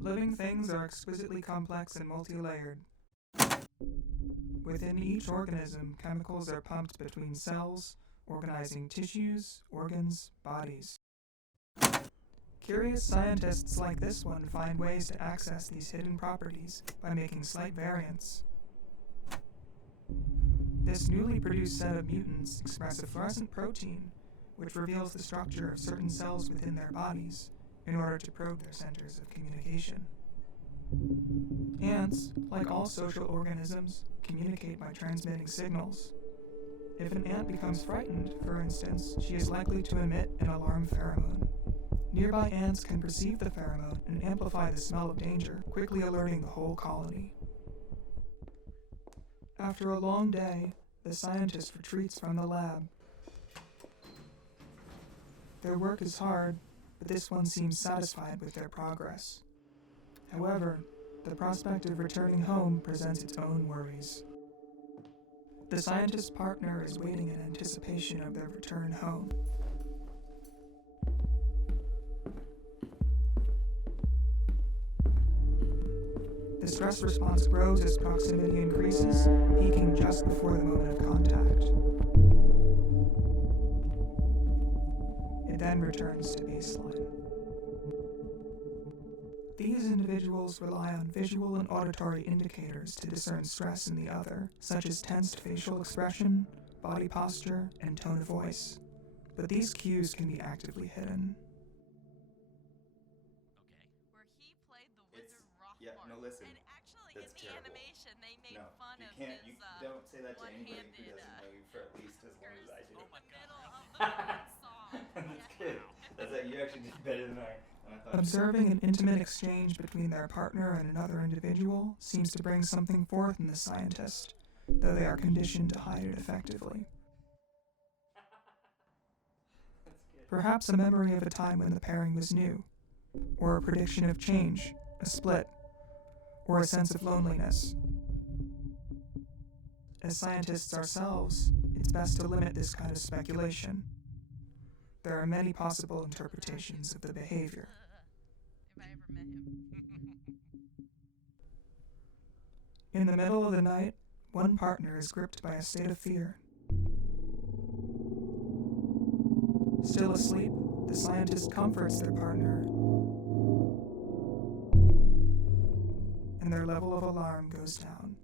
Living things are exquisitely complex and multi-layered. Within each organism, chemicals are pumped between cells, organizing tissues, organs, bodies. Curious scientists like this one find ways to access these hidden properties by making slight variants. This newly produced set of mutants express a fluorescent protein, which reveals the structure of certain cells within their bodies in order to probe their centers of communication. Ants, like all social organisms, communicate by transmitting signals. If an ant becomes frightened, for instance, she is likely to emit an alarm pheromone. Nearby ants can perceive the pheromone and amplify the smell of danger, quickly alerting the whole colony. After a long day, the scientist retreats from the lab. Their work is hard, but this one seems satisfied with their progress. However, the prospect of returning home presents its own worries. The scientist's partner is waiting in anticipation of their return home. The stress response grows as proximity increases, peaking just before the moment of contact. It then returns to baseline. These individuals rely on visual and auditory indicators to discern stress in the other, such as tensed facial expression, body posture, and tone of voice. But these cues can be actively hidden. Where he played the wizard Yeah, no, Rothbard. listen. And actually, That's in the terrible. animation, they made No, fun you of can't. his You don't say that to anybody who one-handed doesn't know you for at least as long as fingers I do. in the middle of the main song. That's good. That's like, you actually did better than I thought. Observing an intimate exchange between their partner and another individual seems to bring something forth in the scientist, though they are conditioned to hide it effectively. Perhaps a memory of a time when the pairing was new, or a prediction of change, a split, or a sense of loneliness. As scientists ourselves, it's best to limit this kind of speculation. There are many possible interpretations of the behavior. If I ever met him. In the middle of the night, one partner is gripped by a state of fear. Still asleep, the scientist comforts their partner, and their level of alarm goes down.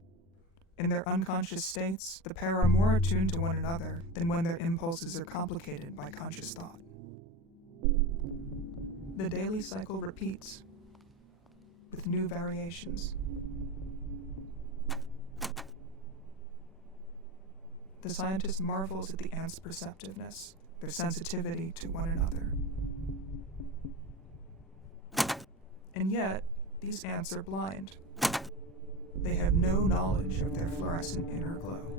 In their unconscious states, the pair are more attuned to one another than when their impulses are complicated by conscious thought. The daily cycle repeats, with new variations. The scientist marvels at the ants' perceptiveness, their sensitivity to one another. And yet, these ants are blind. They have no knowledge of their fluorescent inner glow.